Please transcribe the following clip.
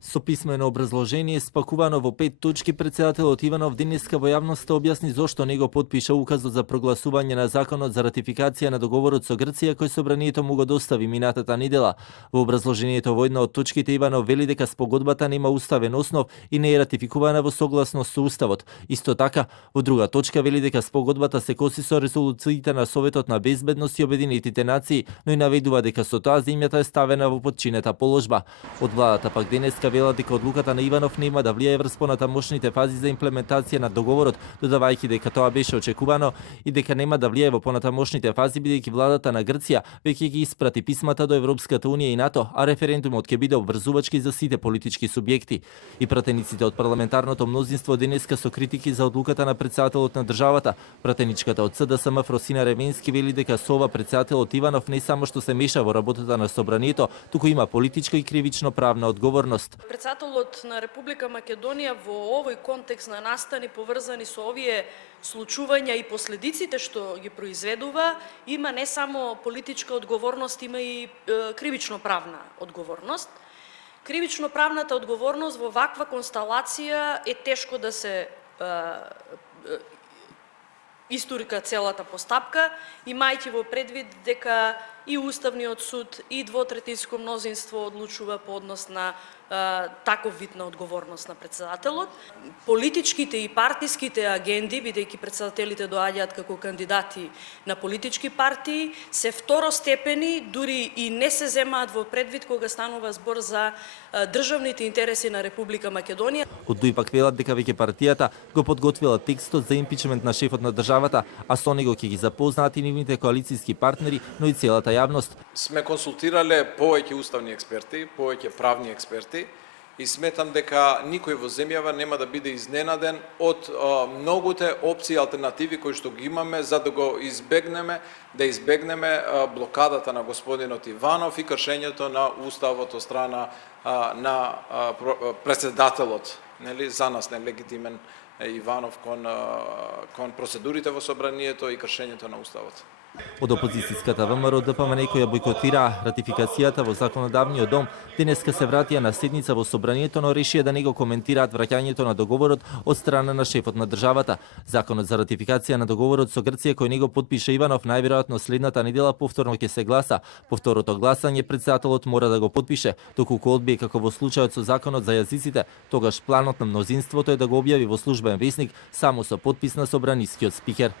Со писмено образложение спакувано во 5 точки, председателот Иванов денеска во јавноста објасни зошто не го подпиша указот за прогласување на законот за ратификација на договорот со Грција кој собранието му го достави минатата недела. Во образложението во една од точките Иванов вели дека спогодбата нема уставен основ и не е ратификувана во согласност со уставот. Исто така, во друга точка вели дека спогодбата се коси со резолуциите на Советот на безбедност и Обединетите нации, но и наведува дека со тоа земјата е ставена во подчинета положба. Од владата пак денеска велат дека одлуката на Иванов нема да влијае врз понатамошните фази за имплементација на договорот, додавајќи дека тоа беше очекувано и дека нема да влијае во понатамошните фази бидејќи владата на Грција веќе ги испрати писмата до Европската унија и НАТО, а референдумот ќе биде обврзувачки за сите политички субјекти. И пратениците од парламентарното мнозинство денеска со критики за одлуката на председателот на државата. Пратеничката од СДСМ Фросина Ревенски вели дека со ова председателот Иванов не само што се меша во работата на собранието, туку има политичка и кривично правна одговорност. Председателот на Република Македонија во овој контекст на настани поврзани со овие случувања и последиците што ги произведува, има не само политичка одговорност, има и кривично правна одговорност. Кривично правната одговорност во ваква констелација е тешко да се историка целата постапка, имајќи во предвид дека и Уставниот суд и двотретинско мнозинство одлучува по однос на таков вид на одговорност на председателот. Политичките и партиските агенди, бидејќи председателите доаѓаат како кандидати на политички партии, се второстепени, дури и не се земаат во предвид кога станува збор за државните интереси на Република Македонија. Од ДУИ пак велат дека веќе партијата го подготвила текстот за импичмент на шефот на државата, а со него ќе ги запознаат и нивните коалициски партнери, но и целата јавност. Сме консултирале повеќе уставни експерти, повеќе правни експерти и сметам дека никој во земјава нема да биде изненаден од многуте опции и алтернативи кои што ги имаме за да го избегнеме, блокадата на господинот Иванов и кршењето на уставот од страна на председателот, нели, за нас нелегитимен Иванов кон процедурите во собранието и кршењето на уставот. Од опозицијската ВМРО ДПМН која бојкотира ратификацијата во законодавниот дом, денеска се вратија на седница во собранието, но решија да не го коментираат враќањето на договорот од страна на шефот на државата. Законот за ратификација на договорот со Грција кој не го подпиша Иванов најверојатно следната недела повторно ќе се гласа. По второто гласање председателот мора да го подпише, доколку одбие како во случајот со законот за јазиците, тогаш планот на мнозинството е да го објави во службен весник само со подпис на собранискиот спикер.